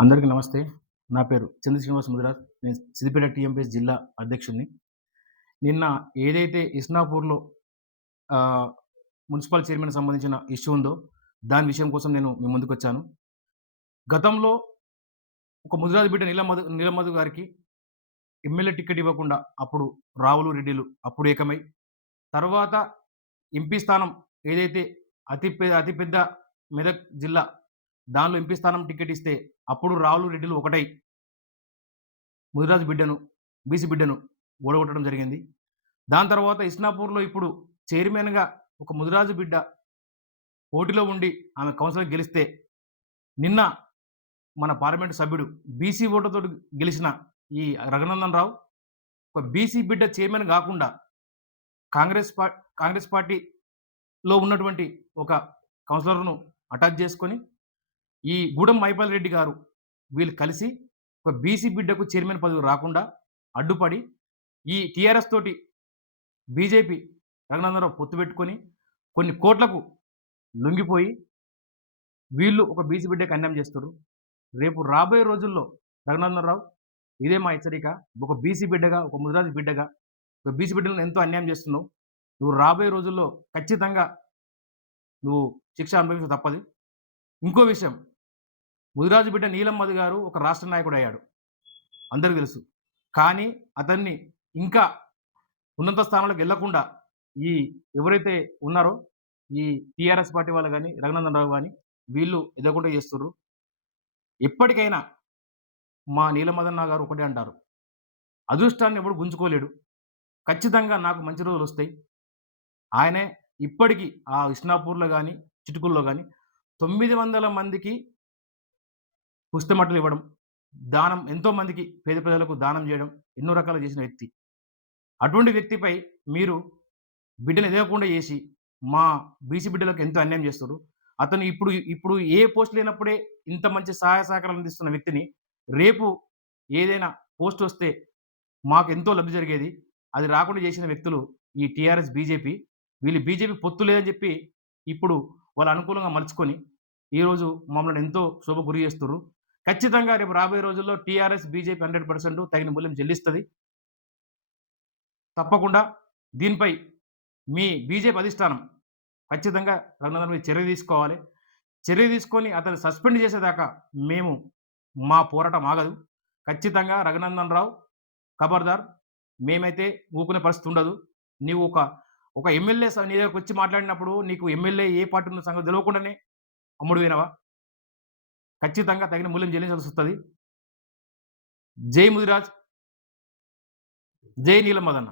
అందరికీ నమస్తే. నా పేరు చంద్ర శ్రీనివాస్ ముదిరాజ్. నేను సిద్దిపేట టీఎంపీఎస్ జిల్లా అధ్యక్షుడిని. నిన్న ఏదైతే ఇస్నాపూర్‌లో ఆహ్, మున్సిపల్ చైర్మన్‌కి సంబంధించిన ఇష్యూ ఉందో, దాని విషయం కోసం నేను మీ ముందుకొచ్చాను. గతంలో ఒక ముదిరాజు బిడ్డ నీలమధు గారికి ఎమ్మెల్యే టికెట్ ఇవ్వకుండా అప్పుడు రావులు, రెడ్డిలు అప్పుడు ఏకమై, తర్వాత ఎంపీ స్థానం ఏదైతే అతిపెద్ద మెదక్ జిల్లా, దానిలో ఎంపీ స్థానం టికెట్ ఇస్తే అప్పుడు రావులు, రెడ్డిలు ఒకటై ముదిరాజు బిడ్డను, బీసీ బిడ్డను ఓడగొట్టడం జరిగింది. దాని తర్వాత ఇస్నాపూర్‌లో ఇప్పుడు చైర్మన్‌గా ఒక ముదిరాజు బిడ్డ పోటీలో ఉండి ఆమె కౌన్సిలర్ గెలిస్తే, నిన్న మన పార్లమెంట్ సభ్యుడు బీసీ ఓట్లతోటి గెలిచిన ఈ రఘునందన్ రావు ఒక బీసీ బిడ్డ చైర్మన్ గాకుండా కాంగ్రెస్ పార్టీలో ఉన్నటువంటి ఒక కౌన్సిలర్‌ను అటాచ్ చేసుకొని, ఈ గూడెం మైపాల్ రెడ్డి గారు వీళ్ళు కలిసి ఒక బీసీ బిడ్డకు చైర్మన్ పదవి రాకుండా అడ్డుపడి, ఈ టీఆర్ఎస్ తోటి బీజేపీ రఘునందనరావు పొత్తు పెట్టుకొని కొన్ని కోట్లకు లొంగిపోయి వీళ్ళు ఒక బీసీ బిడ్డకి అన్యాయం చేస్తుర్రు. రేపు రాబోయే రోజుల్లో రఘునందనరావు, ఇదే మా హెచ్చరిక. ఒక బీసీ బిడ్డగా, ఒక ముదిరాజు బిడ్డగా, ఒక బీసీ బిడ్డలను ఎంతో అన్యాయం చేస్తున్నావు. నువ్వు రాబోయే రోజుల్లో ఖచ్చితంగా నువ్వు శిక్ష అనుభవించక తప్పదు. ఇంకో విషయం, ముదిరాజు బిడ్డ నీలం మధు గారు ఒక రాష్ట్ర నాయకుడయ్యాడు. అందరికి తెలుసు. కానీ అతన్ని ఇంకా ఉన్నత స్థానంలోకి ఎళ్ళకుండా ఈ ఎవరైతే ఉన్నారో ఈ టీఆర్ఎస్ పార్టీ వాళ్ళు గాని, రఘునందన్ రావు గాని వీళ్ళు ఎదగకుండా చేస్తుర్రు. ఎప్పటికైనా మా నీలమదన్న గారు ఒకటే అంటారు. అదృష్టాన్ని ఎవడు గుంజుకోలేడు. ఖచ్చితంగా నాకు మంచి రోజులొస్తాయి. ఆయనే ఇప్పటికి ఆ ఇస్నాపూర్‌లో గాని, చిటుకుల్లో గాని 900 మందికి పుస్తమట్టలు ఇవ్వడం, దానం ఎంతో మందికి పేద ప్రజలకు దానం చేయడం, ఎన్నో రకాలుగా చేసిన వ్యక్తి. అటువంటి వ్యక్తిపై మీరు బిడ్డను ఎదగకుండా చేసి, మా బీసీ బిడ్డలకు ఎంతో అన్యాయం చేస్తుర్రు. అతను ఇప్పుడు ఏ పోస్ట్ లేనప్పుడే ఇంత మంచి సహాయ సహకారాలు అందిస్తున్న వ్యక్తిని, రేపు ఏదైనా పోస్ట్ వస్తే మాకెంతో లబ్ధి జరిగేది. అది రాకుండా చేసిన వ్యక్తులు ఈ టీఆర్ఎస్, బీజేపీ. వీళ్ళు బీజేపీ పొత్తు లేదని చెప్పి ఇప్పుడు వాళ్ళు అనుకూలంగా మలుచుకొని, ఈరోజు మమ్మల్ని ఎంతో శోభకు గురి చేస్తుర్రు. ఖచ్చితంగా రేపు రాబోయే రోజుల్లో టీఆర్ఎస్, బీజేపీ 100% తగిన మూల్యం చెల్లిస్తది. తప్పకుండా దీనిపై మీ బీజేపీ అధిష్టానం ఖచ్చితంగా రఘునందన్ మీద చర్య తీసుకోవాలి. చర్య తీసుకొని అతన్ని సస్పెండ్ చేసేదాకా మేము మా పోరాటం ఆగదు. ఖచ్చితంగా రఘునందన్ రావు ఖబర్దార్, మేమైతే ఊరుకునే పరిస్థితి ఉండదు. నీవు ఒక ఎమ్మెల్యే నీ దగ్గరకొచ్చి మాట్లాడినప్పుడు నీకు ఎమ్మెల్యే ఏ పార్టీ ఉన్న సంగతి తెలవకుండానే అమ్ముడు పోయినవా? ఖచ్చితంగా తగిన మూల్యం చెల్లించాల్సొస్తది. జై ముదిరాజ్, జై నీలం మదన్న.